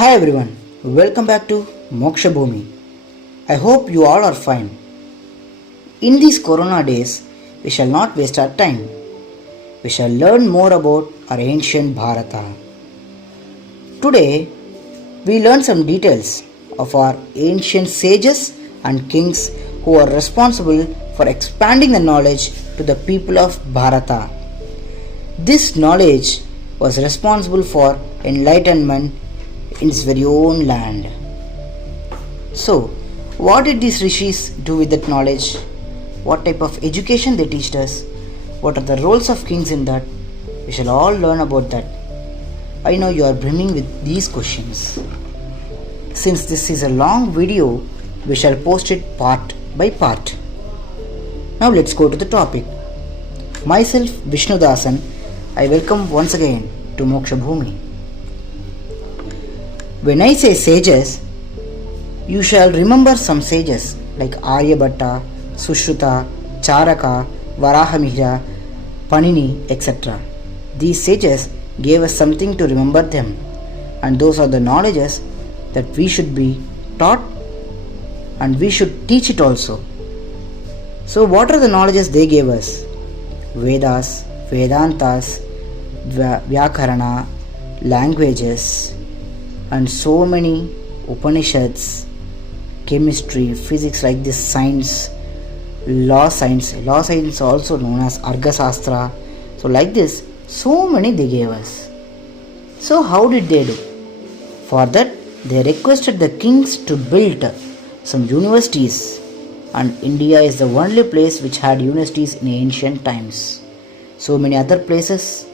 Hi everyone, welcome back to Moksha Bhumi. I hope you all are fine. In these corona days, we shall not waste our time. We shall learn more about our ancient Bharata. Today, we learn some details of our ancient sages and kings who are responsible for expanding the knowledge to the people of Bharata. This knowledge was responsible for enlightenment in its very own land. So, what did these rishis do with that knowledge? What type of education they teach us? What are the roles of kings in that? We shall all learn about that. I know you are brimming with these questions. Since this is a long video, we shall post it part by part. Now let's go to the topic. Myself, Vishnu Dasan, I welcome once again to Moksha Bhumi. When I say sages, you shall remember some sages like Aryabhatta, Sushruta, Charaka, Varahamihira, Panini, etc. These sages gave us something to remember them, and those are the knowledges that we should be taught and we should teach it also. So, what are the knowledges they gave us? Vedas, Vedantas, Vyakarana, languages, and so many Upanishads, chemistry, physics, like this science, law science also known as Argasastra. So like this, so many they gave us. So how did they do? For that, they requested the kings to build some universities, and India is the only place which had universities in ancient times. So many other places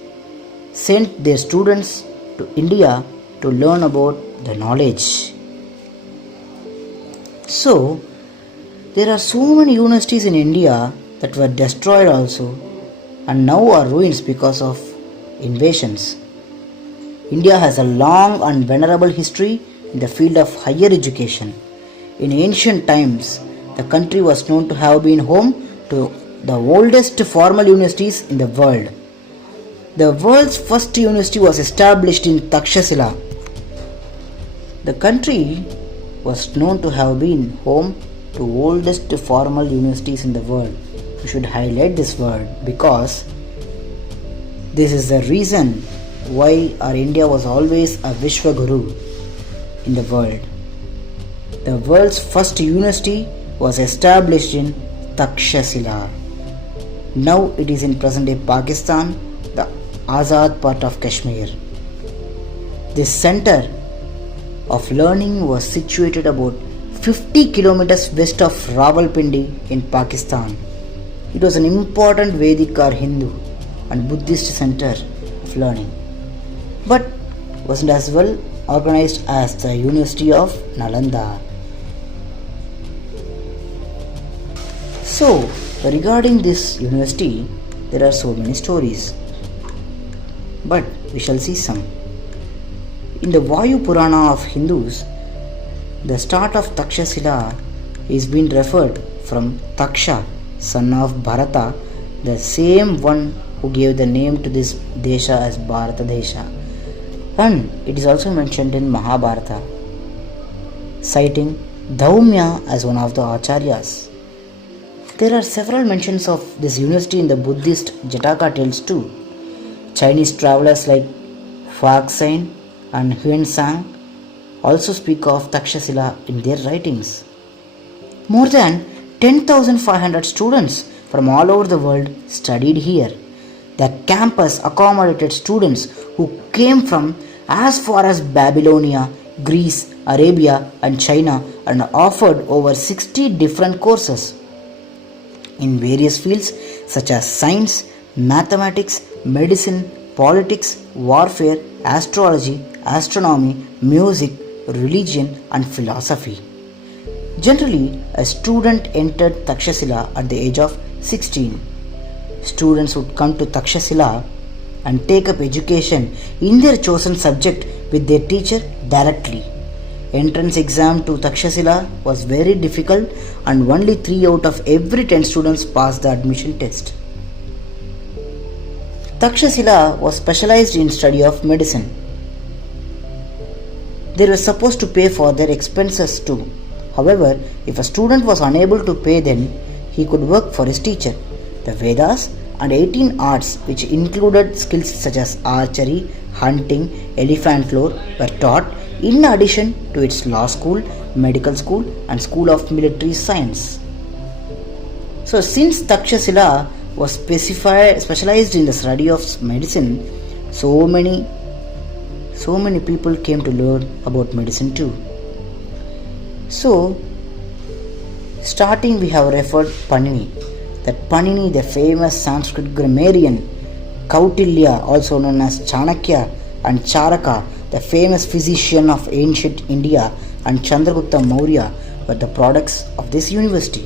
sent their students to India to learn about the knowledge. So, there are so many universities in India that were destroyed also and now are ruins because of invasions. India has a long and venerable history in the field of higher education. In ancient times, the country was known to have been home to the oldest formal universities in the world. The world's first university was established in Takshashila. The country was known to have been home to oldest formal universities in the world. We should highlight this word because this is the reason why our India was always a Vishwaguru in the world. The world's first university was established in Takshashila. Now it is in present-day Pakistan, the Azad part of Kashmir. This center of learning was situated about 50 kilometers west of Rawalpindi in Pakistan. It was an important Vedic or Hindu and Buddhist center of learning, but wasn't as well organized as the University of Nalanda. So, regarding this university, there are so many stories, but we shall see some. In the Vayu Purana of Hindus, the start of Takshashila is being referred from Taksha, son of Bharata, the same one who gave the name to this Desha as Bharata Desha. And it is also mentioned in Mahabharata, citing Dhaumya as one of the Acharyas. There are several mentions of this university in the Buddhist Jataka tales too. Chinese travelers like Faxine and Huensang also speak of Takshashila in their writings. More than 10,500 students from all over the world studied here. The campus accommodated students who came from as far as Babylonia, Greece, Arabia and China and offered over 60 different courses in various fields such as science, mathematics, medicine, politics, warfare, astrology, astronomy, music, religion and philosophy. Generally, a student entered Takshashila at the age of 16. Students would come to Takshashila and take up education in their chosen subject with their teacher directly. Entrance exam to Takshashila was very difficult and only 3 out of every 10 students passed the admission test. Takshashila was specialized in study of medicine. They were supposed to pay for their expenses too. However, if a student was unable to pay, then he could work for his teacher. The Vedas and 18 arts, which included skills such as archery, hunting, elephant lore, were taught in addition to its law school, medical school, and school of military science. So, since Takshashila was specialized in the study of medicine, so many people came to learn about medicine too. So, starting we have referred Panini. That Panini, the famous Sanskrit grammarian, Kautilya, also known as Chanakya, and Charaka, the famous physician of ancient India, and Chandragupta Maurya were the products of this university.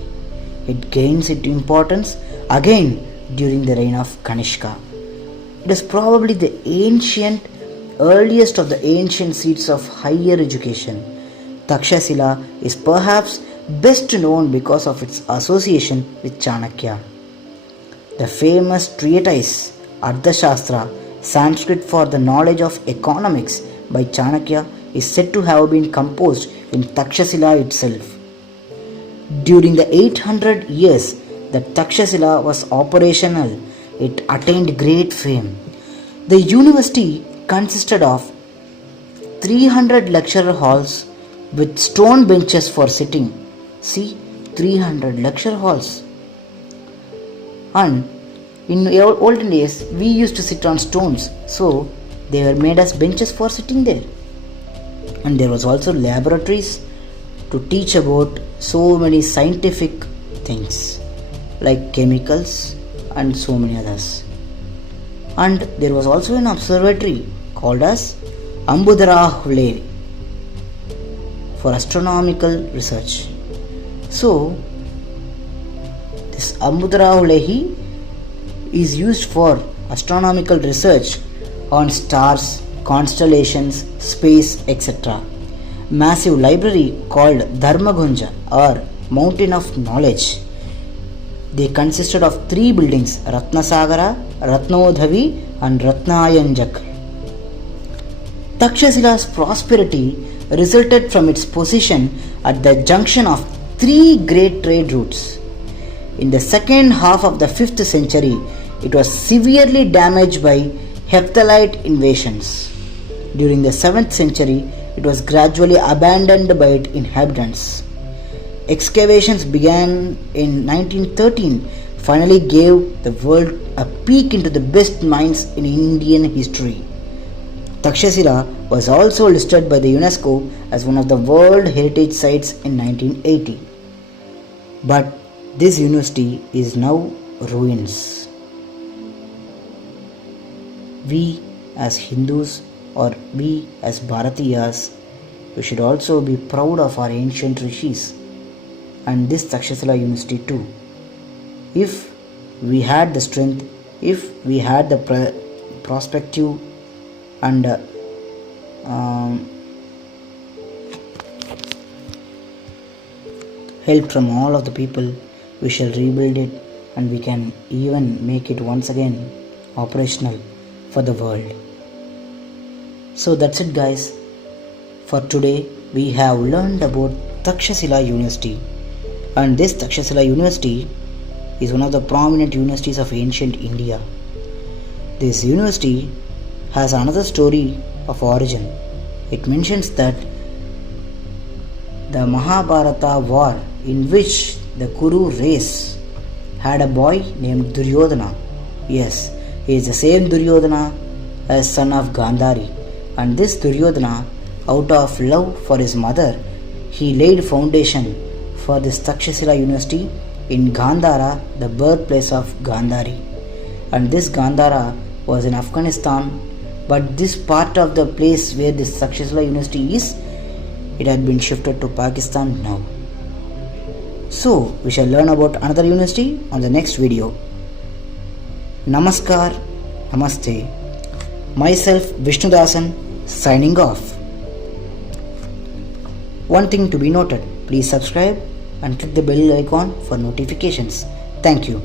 It gains its importance again during the reign of Kanishka. It is probably the earliest of the ancient seats of higher education. Takshashila is perhaps best known because of its association with Chanakya. The famous treatise Ardhashastra, Sanskrit for the knowledge of economics, by Chanakya is said to have been composed in Takshashila itself. During the 800 years that Takshashila was operational, it attained great fame. The university consisted of 300 lecture halls with stone benches for sitting. See, 300 lecture halls. And in olden days, we used to sit on stones, so they were made as benches for sitting there. And there was also laboratories to teach about so many scientific things like chemicals and so many others. And there was also an observatory called as Ambudara for astronomical research. So, this Ambudara is used for astronomical research on stars, constellations, space, etc. Massive library called Dharmagunja or Mountain of Knowledge. They consisted of 3 buildings, Ratnasagara, Ratnodhavi and Ratnayanjak. Takshashila's prosperity resulted from its position at the junction of 3 great trade routes. In the second half of the 5th century, it was severely damaged by Hepthalite invasions. During the 7th century, it was gradually abandoned by its inhabitants. Excavations began in 1913 finally gave the world a peek into the best mines in Indian history. Takshashila was also listed by the UNESCO as one of the World Heritage Sites in 1980. But this university is now ruins. We as Hindus or we as Bharatiyas, we should also be proud of our ancient rishis and this Takshashila University too. If we had the strength, if we had the perspective and help from all of the people, we shall rebuild it and we can even make it once again operational for the world. So that's it guys. For today we have learned about Takshashila University, and this Takshashila University is one of the prominent universities of ancient India. This university has another story of origin. It mentions that the Mahabharata war, in which the Kuru race had a boy named Duryodhana. Yes, he is the same Duryodhana as son of Gandhari, and this Duryodhana, out of love for his mother, he laid foundation for this Takshashila University in Gandhara, the birthplace of Gandhari. And this Gandhara was in Afghanistan, but this part of the place where this Takshashila University is, it had been shifted to Pakistan now. So, we shall learn about another university on the next video. Namaskar, Namaste. Myself, Vishnudasan, signing off. One thing to be noted, please subscribe and click the bell icon for notifications. Thank you.